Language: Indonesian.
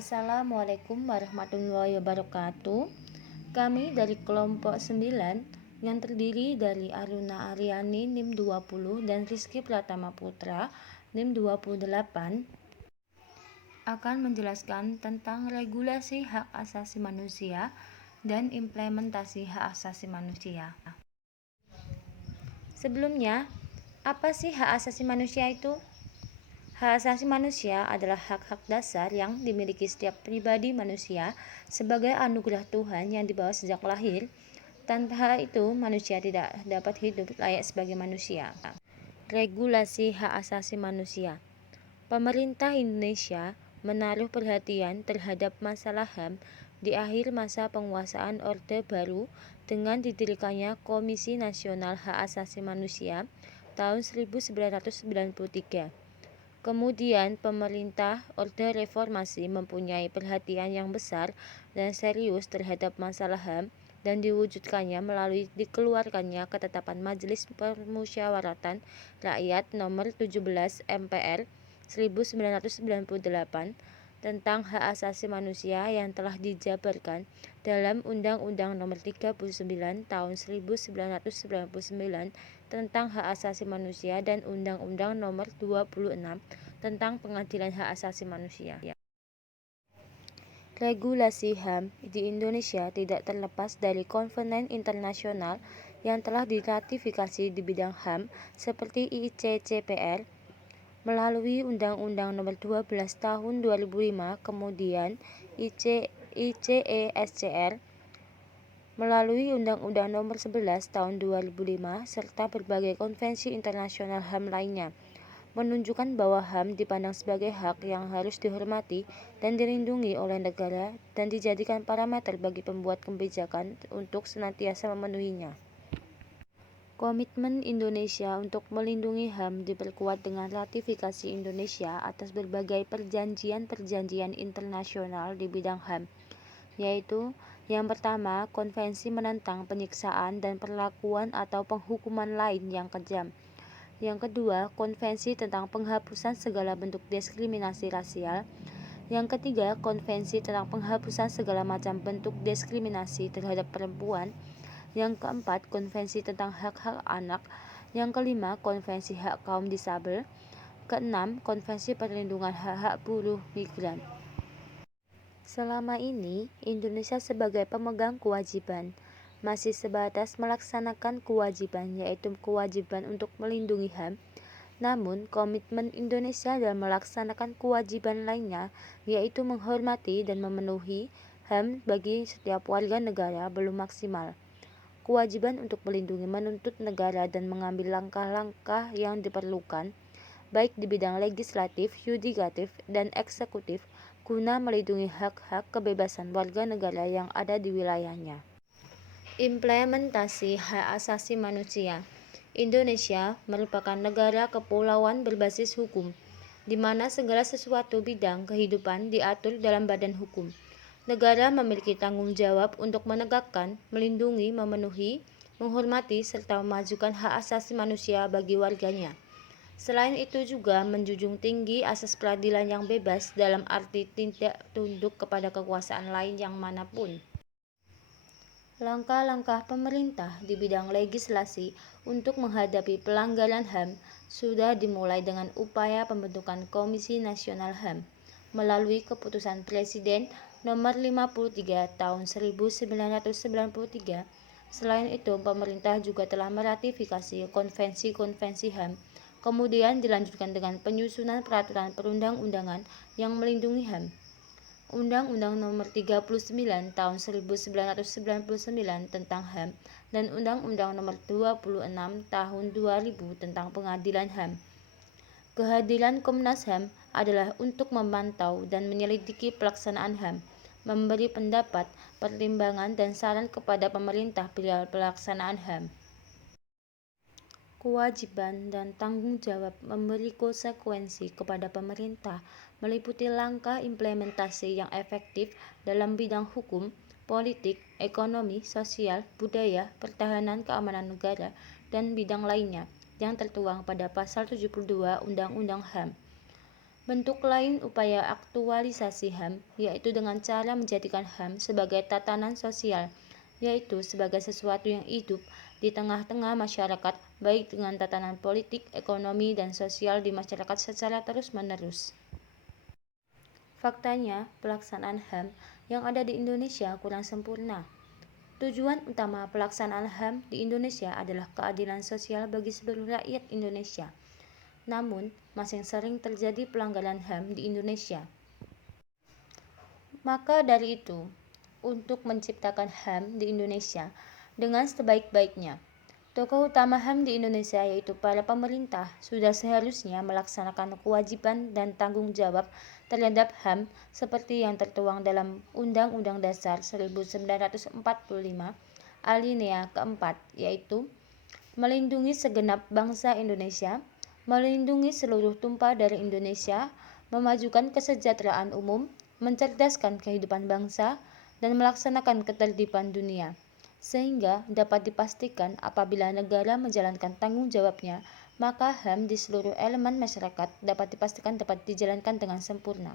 Assalamualaikum warahmatullahi wabarakatuh. Kami dari kelompok 9 yang terdiri dari Aruna Aryani NIM 20 dan Rizky Pratama Putra NIM 28 akan menjelaskan tentang regulasi hak asasi manusia dan implementasi hak asasi manusia. Sebelumnya, apa sih hak asasi manusia itu? Hak asasi manusia adalah hak-hak dasar yang dimiliki setiap pribadi manusia sebagai anugerah Tuhan yang dibawa sejak lahir. Tanpa hal itu, manusia tidak dapat hidup layak sebagai manusia. Regulasi hak asasi manusia. Pemerintah Indonesia menaruh perhatian terhadap masalah HAM di akhir masa penguasaan Orde Baru dengan didirikannya Komisi Nasional Hak Asasi Manusia tahun 1993. Kemudian pemerintah Orde Reformasi mempunyai perhatian yang besar dan serius terhadap masalah HAM dan diwujudkannya melalui dikeluarkannya Ketetapan Majelis Permusyawaratan Rakyat Nomor 17 MPR 1998 tentang hak asasi manusia yang telah dijabarkan dalam Undang-Undang Nomor 39 Tahun 1999 tentang hak asasi manusia dan Undang-Undang Nomor 26 tentang Pengadilan Hak Asasi Manusia. Regulasi HAM di Indonesia tidak terlepas dari konvenen internasional yang telah diratifikasi di bidang HAM seperti ICCPR melalui Undang-Undang Nomor 12 Tahun 2005, kemudian ICESCR melalui Undang-Undang Nomor 11 Tahun 2005 serta berbagai konvensi internasional HAM lainnya, menunjukkan bahwa HAM dipandang sebagai hak yang harus dihormati dan dilindungi oleh negara dan dijadikan parameter bagi pembuat kebijakan untuk senantiasa memenuhinya. Komitmen Indonesia untuk melindungi HAM diperkuat dengan ratifikasi Indonesia atas berbagai perjanjian-perjanjian internasional di bidang HAM, yaitu yang pertama, Konvensi menentang penyiksaan dan perlakuan atau penghukuman lain yang kejam. Yang kedua, Konvensi tentang penghapusan segala bentuk diskriminasi rasial. Yang ketiga, Konvensi tentang penghapusan segala macam bentuk diskriminasi terhadap perempuan. Yang keempat, Konvensi tentang hak-hak anak. Yang kelima, Konvensi hak kaum disabel. Keenam, Konvensi perlindungan hak-hak buruh migran. Selama ini, Indonesia sebagai pemegang kewajiban masih sebatas melaksanakan kewajiban, yaitu kewajiban untuk melindungi HAM. Namun, komitmen Indonesia dalam melaksanakan kewajiban lainnya, yaitu menghormati dan memenuhi HAM bagi setiap warga negara belum maksimal. Kewajiban untuk melindungi menuntut negara dan mengambil langkah-langkah yang diperlukan, baik di bidang legislatif, yudikatif, dan eksekutif, guna melindungi hak-hak kebebasan warga negara yang ada di wilayahnya. Implementasi hak asasi manusia. Indonesia merupakan negara kepulauan berbasis hukum, di mana segala sesuatu bidang kehidupan diatur dalam badan hukum. Negara memiliki tanggung jawab untuk menegakkan, melindungi, memenuhi, menghormati, serta memajukan hak asasi manusia bagi warganya. Selain itu juga menjunjung tinggi asas peradilan yang bebas dalam arti tidak tunduk kepada kekuasaan lain yang manapun. Langkah-langkah pemerintah di bidang legislasi untuk menghadapi pelanggaran HAM sudah dimulai dengan upaya pembentukan Komisi Nasional HAM melalui keputusan Presiden Nomor 53 Tahun 1993. Selain itu, pemerintah juga telah meratifikasi konvensi-konvensi HAM. Kemudian dilanjutkan dengan penyusunan peraturan perundang-undangan yang melindungi HAM. Undang-Undang Nomor 39 Tahun 1999 tentang HAM dan Undang-Undang Nomor 26 Tahun 2000 tentang Pengadilan HAM. Kehadiran Komnas HAM adalah untuk memantau dan menyelidiki pelaksanaan HAM, memberi pendapat, pertimbangan, dan saran kepada pemerintah perihal pelaksanaan HAM. Kewajiban dan tanggung jawab memberi konsekuensi kepada pemerintah meliputi langkah implementasi yang efektif dalam bidang hukum, politik, ekonomi, sosial, budaya, pertahanan keamanan negara, dan bidang lainnya yang tertuang pada Pasal 72 Undang-Undang HAM. Bentuk lain upaya aktualisasi HAM yaitu dengan cara menjadikan HAM sebagai tatanan sosial, yaitu sebagai sesuatu yang hidup di tengah-tengah masyarakat, baik dengan tatanan politik, ekonomi, dan sosial di masyarakat secara terus-menerus. Faktanya, pelaksanaan HAM yang ada di Indonesia kurang sempurna. Tujuan utama pelaksanaan HAM di Indonesia adalah keadilan sosial bagi seluruh rakyat Indonesia. Namun, masih sering terjadi pelanggaran HAM di Indonesia. Maka dari itu, untuk menciptakan HAM di Indonesia dengan sebaik-baiknya, tokoh utama HAM di Indonesia yaitu para pemerintah sudah seharusnya melaksanakan kewajiban dan tanggung jawab terhadap HAM seperti yang tertuang dalam Undang-Undang Dasar 1945 alinea keempat, yaitu melindungi segenap bangsa Indonesia, melindungi seluruh tumpah dari Indonesia, memajukan kesejahteraan umum, mencerdaskan kehidupan bangsa, dan melaksanakan ketertiban dunia. Sehingga dapat dipastikan apabila negara menjalankan tanggung jawabnya, maka HAM di seluruh elemen masyarakat dapat dipastikan dapat dijalankan dengan sempurna.